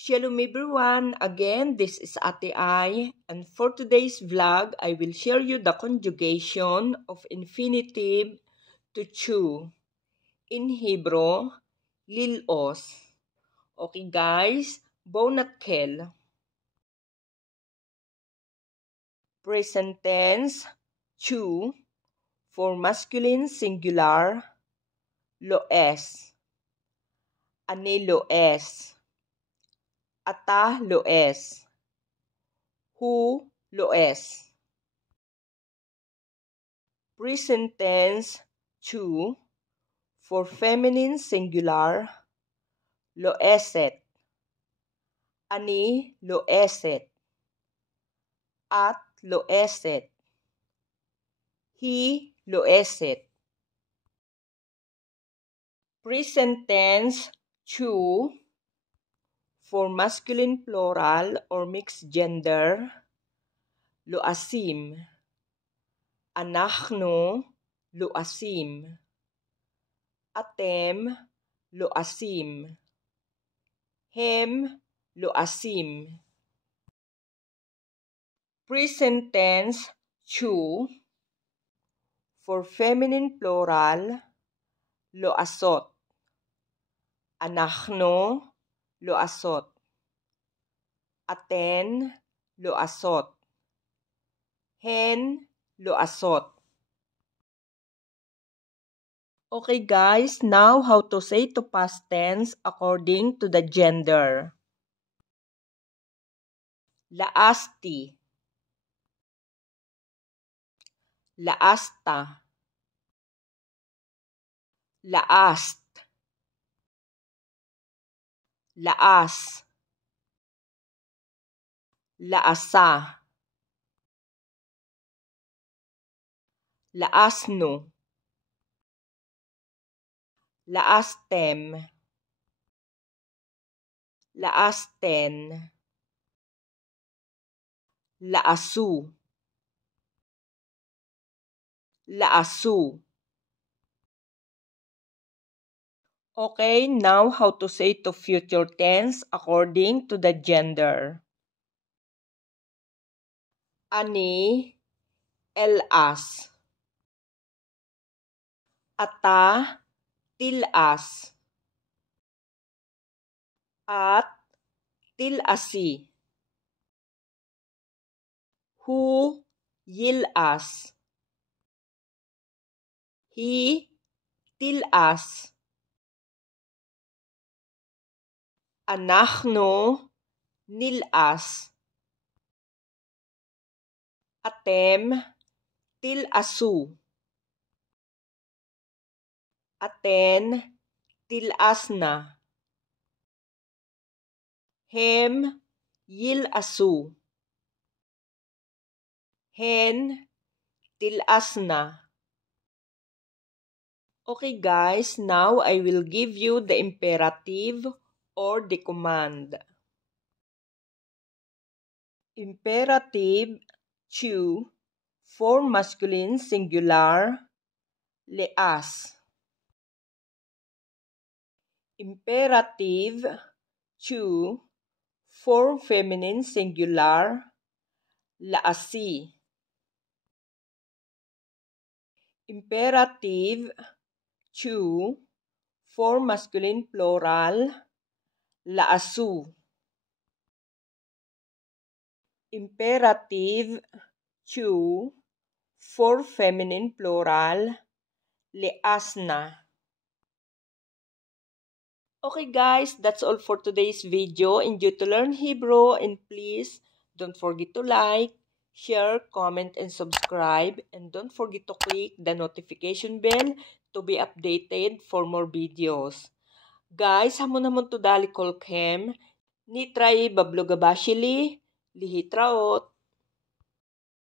Shalom everyone, again this is Ate Ai, and for today's vlog I will share you the conjugation of infinitive to chew. In Hebrew, lilos. Okay guys, bone at kel. Present tense, chew, for masculine singular, loes. Ani loes. Ata loes. Hu loes. Present tense, chew, for feminine singular, loeset. Ani loeset. At loeset. He loeset. Present tense, chew, for masculine plural or mixed gender, loasim. Anachnu loasim. Atem loasim. Hem loasim. Present tense, chew, for feminine plural, loasot. Anachnu loasot. Aten loasot. Hen loasot. Okay guys, now how to say to past tense according to the gender. Laasti. Laasta. Laast. Laas. Laasa. Laasno. Laastem. Laasten. Laasu. Laasu. Okay, now how to say to future tense according to the gender. Ani, elas. Ata, tilas. At, tilasi. Hu, yilas. Hi, tilas. Anachnu, nilas. Atem, tilasu. Aten, tilasna. Hem, yilasu. Hen, tilasna. Okay guys, now I will give you the imperative or the command. Imperative, chew, for masculine singular, leas. Imperative, chew, for feminine singular, laasi. Imperative, chew, for masculine plural, laasu. Imperative, chew, for feminine plural, leasna. Okay guys, that's all for today's video. Enjoy to learn Hebrew, and please don't forget to like, share, comment, and subscribe. And don't forget to click the notification bell to be updated for more videos. Guys, hamon-hamon to dali kolkhem, nitray bablogabashili, lihitraot.